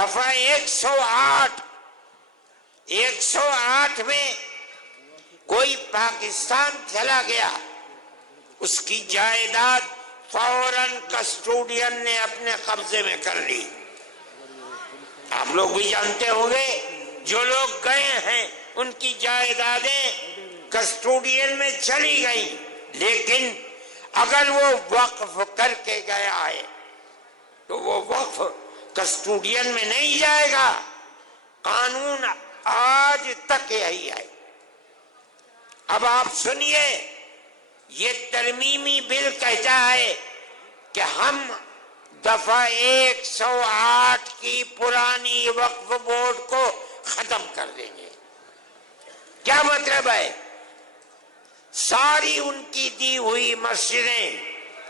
دفعہ 108 میں کوئی پاکستان چلا گیا، اس کی جائیداد فوراً کسٹوڈین نے اپنے قبضے میں کر لی۔ آپ لوگ بھی جانتے ہوں گے، جو لوگ گئے ہیں ان کی جائیدادیں کسٹوڈین میں چلی گئیں، لیکن اگر وہ وقف کر کے گیا ہے تو وہ وقف کسٹوڈین میں نہیں جائے گا۔ قانون آج تک یہی ہے۔ اب آپ سنیے، یہ ترمیمی بل کہتا ہے کہ ہم دفعہ 108 کی پرانی وقف بورڈ کو ختم کر دیں گے۔ کیا مطلب ہے؟ ساری ان کی دی ہوئی مسجدیں،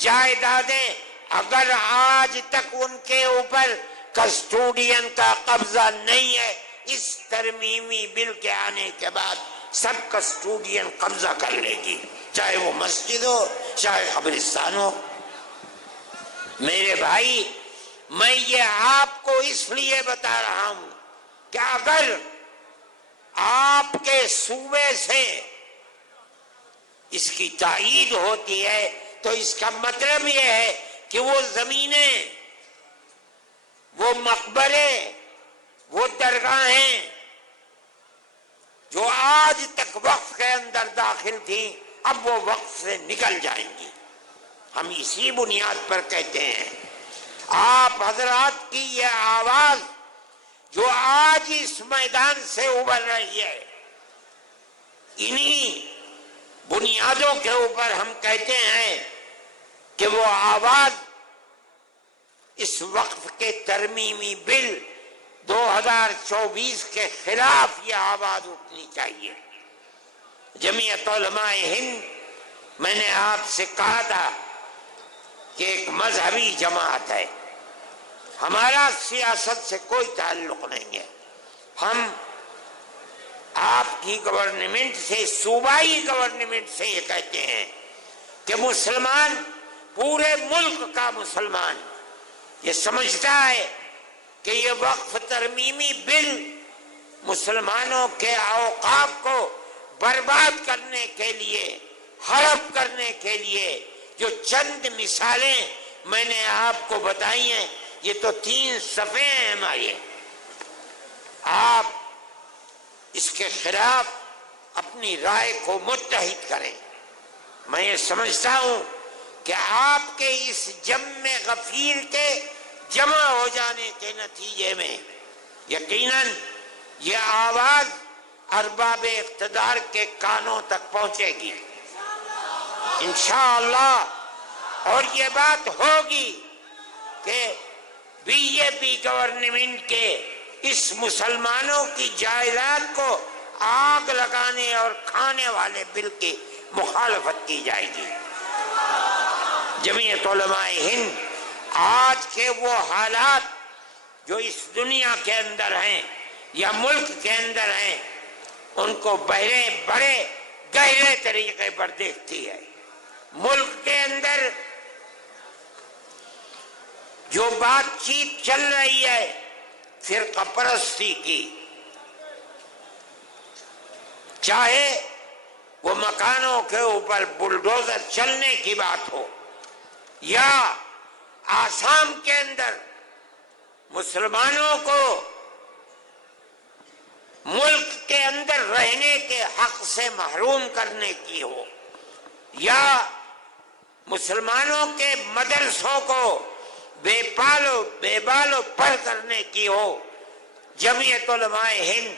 جائیدادیں، اگر آج تک ان کے اوپر کسٹوڈین کا قبضہ نہیں ہے، اس ترمیمی بل کے آنے کے بعد سب کسٹوڈین قبضہ کر لے گی، چاہے وہ مسجد ہو چاہے قبرستان ہو۔ میرے بھائی، میں یہ آپ کو اس لیے بتا رہا ہوں کہ اگر آپ کے صوبے سے اس کی تائید ہوتی ہے تو اس کا مطلب یہ ہے کہ وہ زمینیں، وہ مقبرے، وہ درگاہیں جو آج تک وقف کے اندر داخل تھیں، اب وہ وقف سے نکل جائیں گی۔ ہم اسی بنیاد پر کہتے ہیں، آپ حضرات کی یہ آواز جو آج اس میدان سے ابھر رہی ہے، انہی بنیادوں کے اوپر ہم کہتے ہیں کہ وہ آواز اس وقف کے ترمیمی بل 2024 کے خلاف یہ آواز اٹھنی چاہیے۔ جمعیت علماء ہند، میں نے آپ سے کہا تھا کہ ایک مذہبی جماعت ہے، ہمارا سیاست سے کوئی تعلق نہیں ہے۔ ہم آپ کی گورنمنٹ سے، صوبائی گورنمنٹ سے یہ کہتے ہیں کہ مسلمان، پورے ملک کا مسلمان یہ سمجھتا ہے کہ یہ وقف ترمیمی بل مسلمانوں کے اوقاف کو برباد کرنے کے لیے، ہڑپ کرنے کے لیے، جو چند مثالیں میں نے آپ کو بتائی ہیں، یہ تو 3 صفحے ہیں ہمارے۔ آپ اس کے خلاف اپنی رائے کو متحد کریں۔ میں یہ سمجھتا ہوں کہ آپ کے اس جم غفیر کے جمع ہو جانے کے نتیجے میں یقیناً یہ آواز ارباب اقتدار کے کانوں تک پہنچے گی انشاءاللہ، اور یہ بات ہوگی کہ بی جے پی گورنمنٹ کے اس مسلمانوں کی جائیداد کو آگ لگانے اور کھانے والے بل کی مخالفت کی جائے گی۔ جمعیت علماء ہند آج کے وہ حالات جو اس دنیا کے اندر ہیں یا ملک کے اندر ہیں، ان کو بڑے گہرے طریقے پر دیکھتی ہے۔ ملک کے اندر جو بات چیت چل رہی ہے فرقہ پرستی کی، چاہے وہ مکانوں کے اوپر بلڈوزر چلنے کی بات ہو، یا آسام کے اندر مسلمانوں کو ملک کے اندر رہنے کے حق سے محروم کرنے کی ہو، یا مسلمانوں کے مدرسوں کو بے پالو بے بالو پڑھ کرنے کی ہو، جمعیت علماء ہند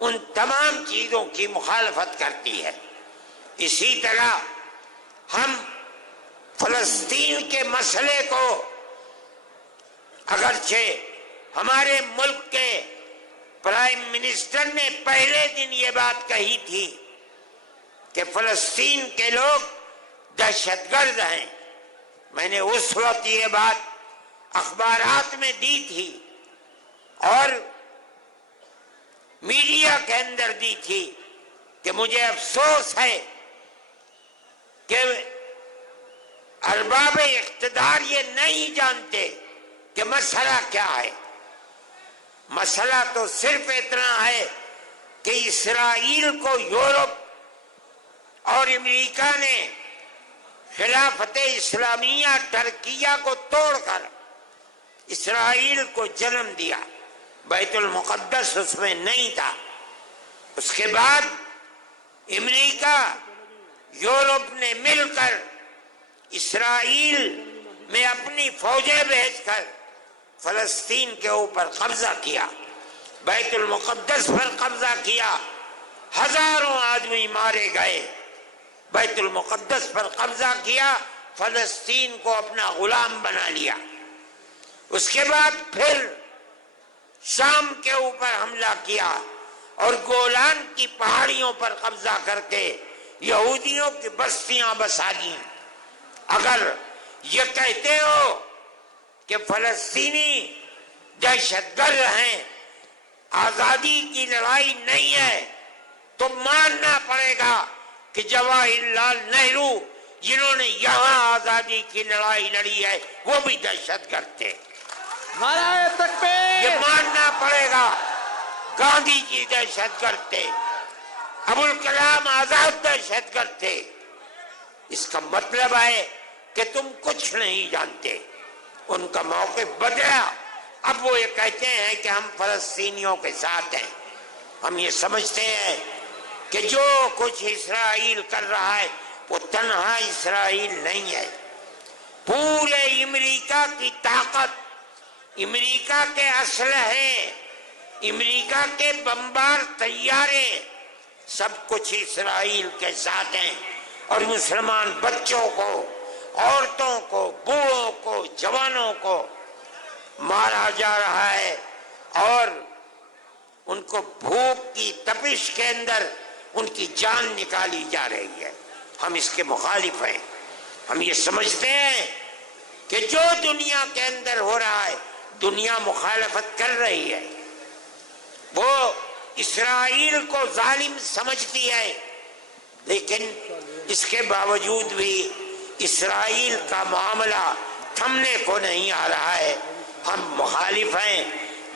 ان تمام چیزوں کی مخالفت کرتی ہے۔ اسی طرح ہم فلسطین کے مسئلے کو، اگرچہ ہمارے ملک کے پرائم منسٹر نے پہلے دن یہ بات کہی تھی کہ فلسطین کے لوگ دہشت گرد ہیں، میں نے اس وقت یہ بات اخبارات میں دی تھی اور میڈیا کے اندر دی تھی کہ مجھے افسوس ہے کہ ارباب اقتدار یہ نہیں جانتے کہ مسئلہ کیا ہے۔ مسئلہ تو صرف اتنا ہے کہ اسرائیل کو یورپ اور امریکہ نے خلافت اسلامیہ ترکیہ کو توڑ کر اسرائیل کو جنم دیا، بیت المقدس اس میں نہیں تھا۔ اس کے بعد امریکہ یورپ نے مل کر اسرائیل میں اپنی فوجیں بھیج کر فلسطین کے اوپر قبضہ کیا، بیت المقدس پر قبضہ کیا، ہزاروں آدمی مارے گئے، بیت المقدس پر قبضہ کیا، فلسطین کو اپنا غلام بنا لیا۔ اس کے بعد پھر شام کے اوپر حملہ کیا اور گولان کی پہاڑیوں پر قبضہ کر کے یہودیوں کی بستیاں بسا دیں۔ اگر یہ کہتے ہو کہ فلسطینی دہشت گرد ہیں، آزادی کی لڑائی نہیں ہے، تو ماننا پڑے گا کہ جواہر لال نہرو جنہوں نے یہاں آزادی کی لڑائی لڑی ہے وہ بھی دہشت گرد تھے۔ نعرہ تکبیر! یہ ماننا پڑے گا گاندھی جی دہشت گرد تھے، ابوالکلام آزاد دہشت گرد تھے۔ اس کا مطلب ہے کہ تم کچھ نہیں جانتے۔ ان کا موقف بدلا، اب وہ یہ کہتے ہیں کہ ہم فلسطینیوں کے ساتھ ہیں۔ ہم یہ سمجھتے ہیں کہ جو کچھ اسرائیل کر رہا ہے وہ تنہا اسرائیل نہیں ہے، پورے امریکہ کی طاقت، امریکہ کے اسلحے، امریکہ کے بمبار طیارے، سب کچھ اسرائیل کے ساتھ ہیں، اور مسلمان بچوں کو، عورتوں کو، بوڑھوں کو، جوانوں کو مارا جا رہا ہے، اور ان کو بھوک کی تپش کے اندر ان کی جان نکالی جا رہی ہے۔ ہم اس کے مخالف ہیں۔ ہم یہ سمجھتے ہیں کہ جو دنیا کے اندر ہو رہا ہے دنیا مخالفت کر رہی ہے، وہ اسرائیل کو ظالم سمجھتی ہے، لیکن اس کے باوجود بھی اسرائیل کا معاملہ تھمنے کو نہیں آ رہا ہے۔ ہم مخالف ہیں۔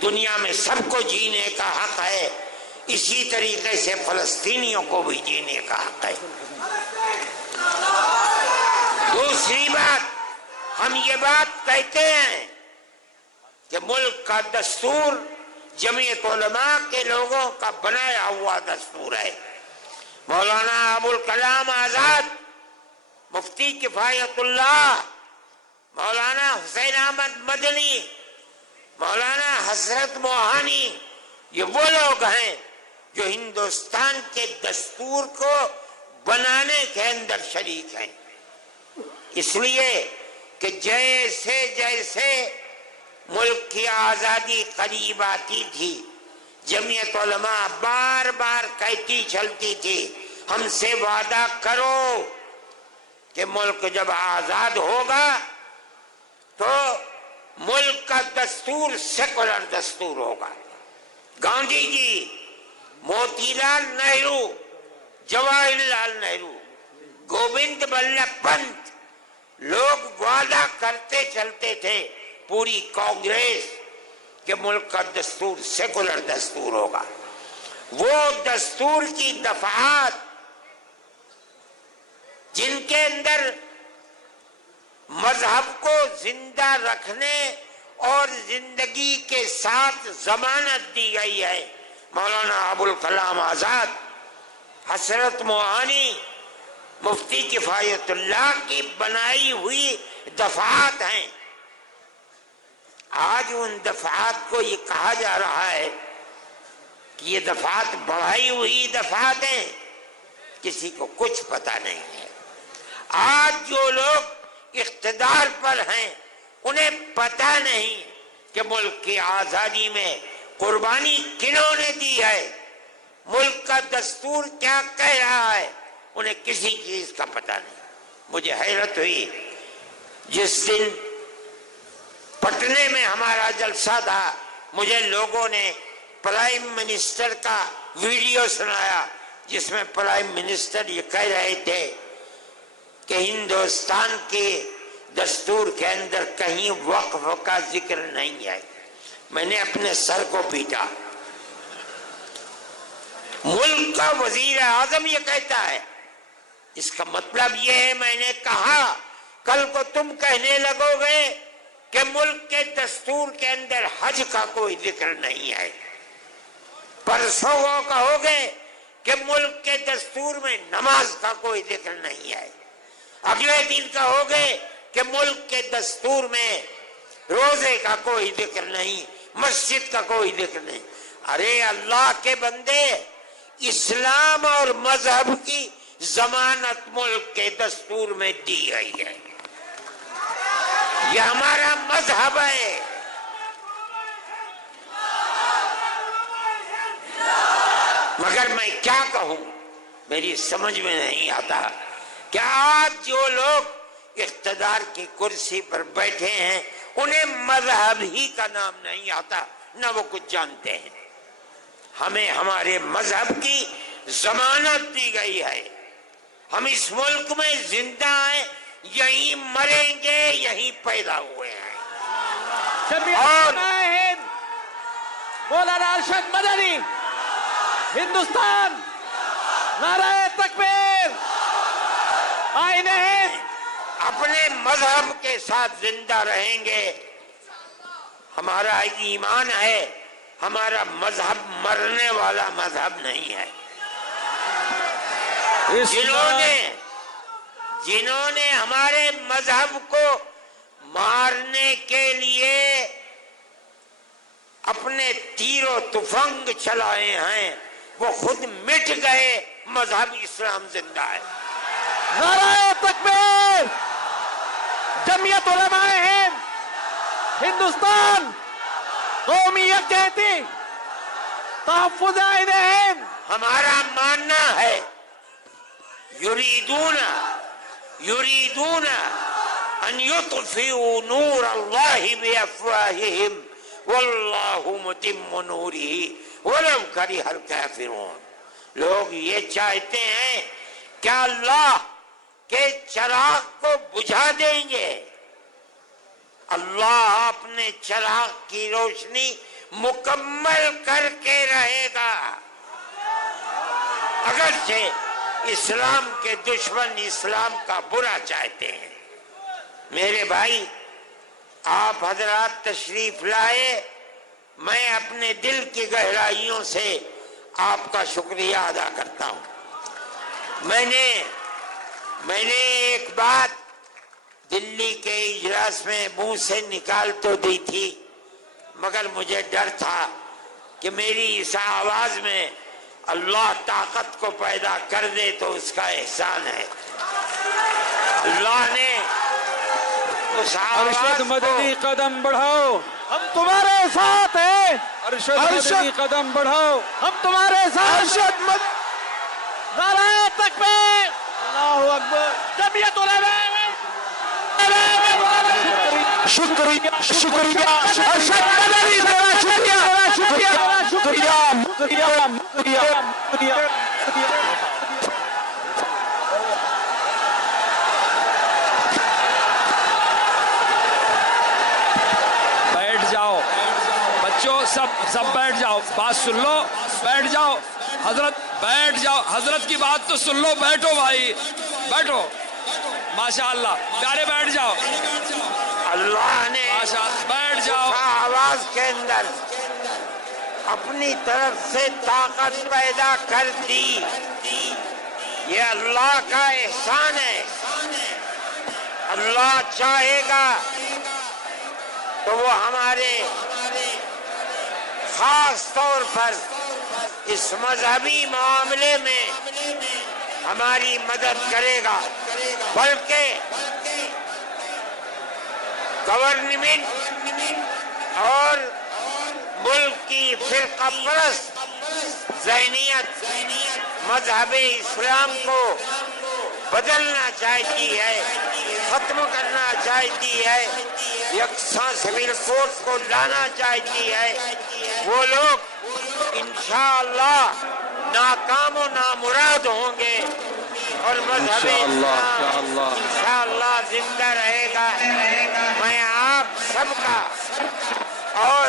دنیا میں سب کو جینے کا حق ہے، اسی طریقے سے فلسطینیوں کو بھی جینے کا حق ہے۔ دوسری بات، ہم یہ بات کہتے ہیں کہ ملک کا دستور جمعیت علماء کے لوگوں کا بنایا ہوا دستور ہے۔ مولانا ابوالکلام آزاد، مفتی کفایت اللہ، مولانا حسین احمد مدنی، مولانا حضرت موہانی، یہ وہ لوگ ہیں جو ہندوستان کے دستور کو بنانے کے اندر شریک ہیں۔ اس لیے کہ جیسے جیسے ملک کی آزادی قریب آتی تھی، جمعیت علماء بار بار کہتی چلتی تھی ہم سے وعدہ کرو کہ ملک جب آزاد ہوگا تو ملک کا دستور سیکولر دستور ہوگا۔ گاندھی جی، موتی لال نہرو، جواہر لال نہرو، گوبند بلبھ پنت، لوگ وعدہ کرتے چلتے تھے، پوری کانگریس، کہ ملک کا دستور سیکولر دستور ہوگا۔ وہ دستور کی دفعات جن کے اندر مذہب کو زندہ رکھنے اور زندگی کے ساتھ ضمانت دی گئی ہے، مولانا ابوالکلام آزاد، حضرت موہانی، مفتی کفایت اللہ کی بنائی ہوئی دفعات ہیں۔ آج ان دفعات کو یہ کہا جا رہا ہے کہ یہ دفعات بڑھائی ہوئی دفعات ہیں، کسی کو کچھ پتہ نہیں ہے۔ آج جو لوگ اقتدار پر ہیں انہیں پتہ نہیں کہ ملک کی آزادی میں قربانی کنہوں نے دی ہے، ملک کا دستور کیا کہہ رہا ہے، انہیں کسی چیز کا پتہ نہیں۔ مجھے حیرت ہوئی جس دن پٹنے میں ہمارا جلسہ تھا، مجھے لوگوں نے پرائم منسٹر کا ویڈیو سنایا جس میں پرائم منسٹر یہ کہہ رہے تھے کہ ہندوستان کے دستور کے اندر کہیں وقف کا ذکر نہیں ہے، میں نے اپنے سر کو پیٹا. ملک کا وزیر اعظم یہ کہتا ہے. اس کا مطلب یہ ہے میں نے کہا کل کو تم کہنے لگو گے کہ ملک کے دستور کے اندر حج کا کوئی ذکر نہیں ہے. پرسوں وہ کہو گے کہ ملک کے دستور میں نماز کا کوئی ذکر نہیں ہے. اگلے دن کہو گے کہ ملک کے دستور میں روزے کا کوئی ذکر نہیں, مسجد کا کوئی ذکر نہیں. ارے اللہ کے بندے, اسلام اور مذہب کی ضمانت ملک کے دستور میں دی گئی ہے. یہ ہمارا مذہب ہے. مگر میں کیا کہوں, میری سمجھ میں نہیں آتا کہ آج جو لوگ اقتدار کی کرسی پر بیٹھے ہیں انہیں مذہب ہی کا نام نہیں آتا, نہ وہ کچھ جانتے ہیں. ہمیں ہمارے مذہب کی ضمانت دی گئی ہے. ہم اس ملک میں زندہ ہیں, یہیں مریں گے, یہیں پیدا ہوئے ہیں. اور مولانا ارشد مدنی, ہندوستان, نعرہ تکبیر, آئین ہند. اپنے مذہب کے ساتھ زندہ رہیں گے. ہمارا ایمان ہے, ہمارا مذہب مرنے والا مذہب نہیں ہے. جنہوں نے ہمارے مذہب کو مارنے کے لیے اپنے تیر و تفنگ چلائے ہیں وہ خود مٹ گئے, مذہب اسلام زندہ ہے. نعرہ تکبیر, جمعیت علماء ہند, ہندوستان, قومیت کہتی, تحفظ آئین ہند. ہمارا ماننا ہے یریدون ان یطفئوا نور اللہ بافواہہم واللہ متم نورہ ولو کرہ الکافرون. لوگ یہ چاہتے ہیں کہ اللہ کے چراغ کو بجھا دیں گے. اللہ اپنے چراغ کی روشنی مکمل کر کے رہے گا. اگرچہ اسلام کے دشمن اسلام کا برا چاہتے ہیں. میرے بھائی, آپ حضرات تشریف لائے, میں اپنے دل کی گہرائیوں سے آپ کا شکریہ ادا کرتا ہوں. میں نے ایک بات دلی کے اجلاس میں منہ سے نکال تو دی تھی, مگر مجھے ڈر تھا کہ میری اس آواز میں اللہ طاقت کو پیدا کر دے تو اس کا احسان ہے. اللہ نے اس آواز ارشد کو مدنی قدم بڑھاؤ, ہم تمہارے ساتھ ہیں. ارشد مدنی قدم بڑھاؤ, ہم تمہارے ساتھ. نعرہ تکبیر, اللہ اکبر. جمعیت علماء شکریہ شکریہ ارشد مدنی, شکریہ. بیٹھ جاؤ بچوں, سب بیٹھ جاؤ, بات سن لو, بیٹھ جاؤ. حضرت بیٹھ جاؤ, حضرت کی بات تو سن لو. بیٹھو بھائی, بیٹھو. ماشاء اللہ پیارے, بیٹھ جاؤ. اللہ نے بیٹھ جاؤ. آواز کے اندر اپنی طرف سے طاقت پیدا کر دی. یہ اللہ کا احسان ہے. اللہ چاہے گا تو وہ ہمارے خاص طور پر اس مذہبی معاملے میں ہماری مدد کرے گا. بلکہ گورنمنٹ اور ملک کی فرقہ پرست ذہنیت مذہب اسلام کو بدلنا چاہتی ہے, ختم کرنا چاہتی ہے, یکساں سول کوڈ کو لانا چاہتی ہے. وہ لوگ انشاءاللہ ناکام و نامراد ہوں گے اور مذہب اسلام انشاءاللہ زندہ رہے گا. میں آپ سب کا اور